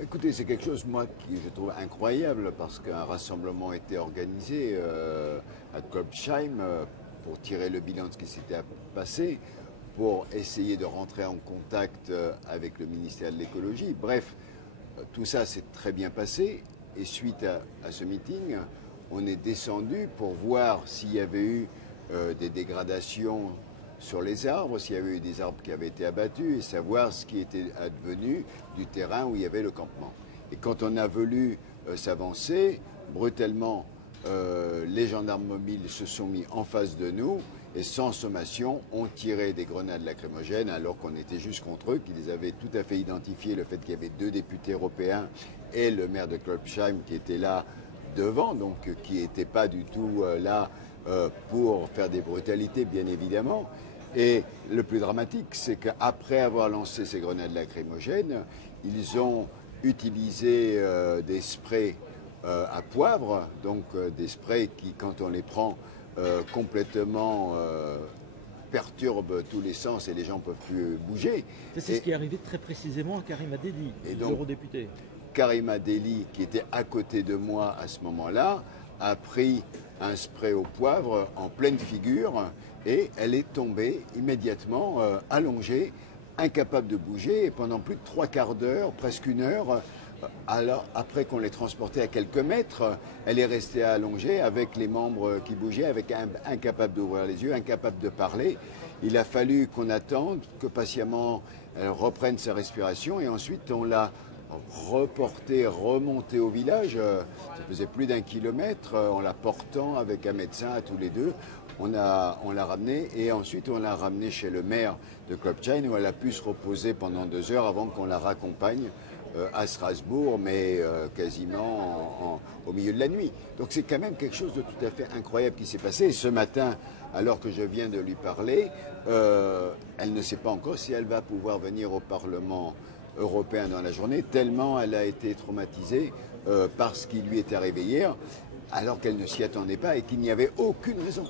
Écoutez, c'est quelque chose, moi, qui je trouve incroyable, parce qu'un rassemblement a été organisé à Kolbsheim pour tirer le bilan de ce qui s'était passé, pour essayer de rentrer en contact avec le ministère de l'écologie. Bref, tout ça s'est très bien passé, et suite à ce meeting, on est descendu pour voir s'il y avait eu des dégradations sur les arbres, s'il y avait eu des arbres qui avaient été abattus, et savoir ce qui était advenu du terrain où il y avait le campement. Et quand on a voulu s'avancer, brutalement, les gendarmes mobiles se sont mis en face de nous et sans sommation ont tiré des grenades lacrymogènes alors qu'on était juste contre eux, qu'ils avaient tout à fait identifié le fait qu'il y avait 2 députés européens et le maire de Kolbsheim qui était là devant, donc qui n'était pas du tout là pour faire des brutalités, bien évidemment. Et le plus dramatique, c'est qu'après avoir lancé ces grenades lacrymogènes, ils ont utilisé des sprays à poivre, donc des sprays qui, quand on les prend, complètement perturbent tous les sens et les gens ne peuvent plus bouger. C'est ce qui est arrivé très précisément à Karima Delli, l'eurodéputé. Karima Delli, qui était à côté de moi à ce moment-là, a pris un spray au poivre en pleine figure et elle est tombée immédiatement allongée, incapable de bouger, et pendant plus de 3/4 d'heure, presque 1 heure, alors après qu'on l'ait transportée à quelques mètres, elle est restée allongée avec les membres qui bougeaient, incapable d'ouvrir les yeux, incapable de parler. Il a fallu qu'on attende que patiemment elle reprenne sa respiration, et ensuite on l'a reporté, remonté au village. Ça faisait plus d'1 kilomètre, en la portant avec un médecin à tous les deux. On l'a ramenée, et ensuite on l'a ramenée chez le maire de Kolbsheim où elle a pu se reposer pendant 2 heures avant qu'on la raccompagne à Strasbourg, mais quasiment au milieu de la nuit. Donc c'est quand même quelque chose de tout à fait incroyable qui s'est passé. Et ce matin, alors que je viens de lui parler, elle ne sait pas encore si elle va pouvoir venir au Parlement européen dans la journée, tellement elle a été traumatisée par ce qui lui est arrivé hier, alors qu'elle ne s'y attendait pas et qu'il n'y avait aucune raison.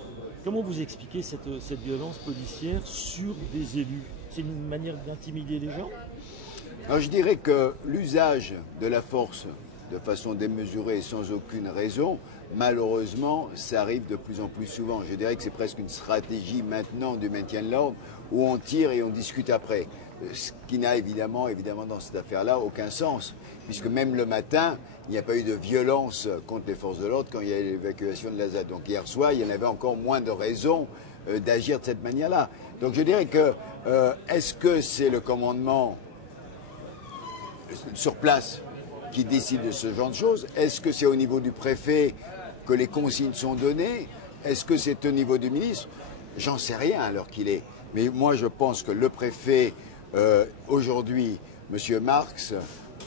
Comment vous expliquez cette violence policière sur des élus? C'est une manière d'intimider les gens? Alors je dirais que l'usage de la force de façon démesurée et sans aucune raison, malheureusement, ça arrive de plus en plus souvent. Je dirais que c'est presque une stratégie maintenant du maintien de l'ordre où on tire et on discute après. Ce qui n'a évidemment dans cette affaire-là aucun sens, puisque même le matin, il n'y a pas eu de violence contre les forces de l'ordre quand il y a eu l'évacuation de la ZAD. Donc hier soir, il y en avait encore moins de raisons d'agir de cette manière-là. Donc je dirais que, est-ce que c'est le commandement sur place qui décide de ce genre de choses? Est-ce que c'est au niveau du préfet que les consignes sont données? Est-ce que c'est au niveau du ministre? J'en sais rien à l'heure qu'il est. Mais moi, je pense que le préfet, aujourd'hui, M. Marx,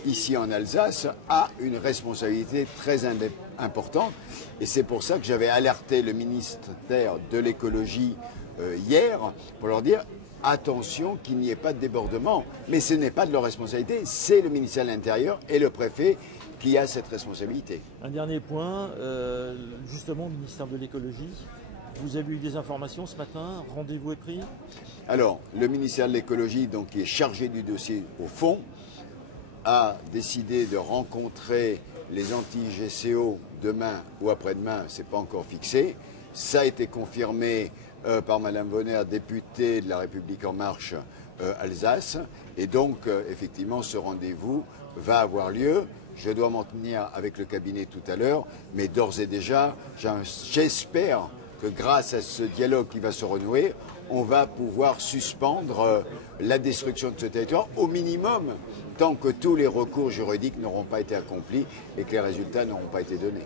ici en Alsace, a une responsabilité très importante. Et c'est pour ça que j'avais alerté le ministère de l'écologie hier pour leur dire attention qu'il n'y ait pas de débordement. Mais ce n'est pas de leur responsabilité, c'est le ministère de l'Intérieur et le préfet qui a cette responsabilité. Un dernier point, justement, le ministère de l'écologie. Vous avez eu des informations ce matin? Rendez-vous est pris? Alors, le ministère de l'écologie, donc, qui est chargé du dossier au fond, a décidé de rencontrer les anti-GCO demain ou après-demain, c'est pas encore fixé. Ça a été confirmé par Madame Vonner, députée de La République En Marche Alsace. Et donc, effectivement, ce rendez-vous va avoir lieu. Je dois m'en tenir avec le cabinet tout à l'heure, mais d'ores et déjà, j'espère que grâce à ce dialogue qui va se renouer, on va pouvoir suspendre la destruction de ce territoire, au minimum, tant que tous les recours juridiques n'auront pas été accomplis et que les résultats n'auront pas été donnés.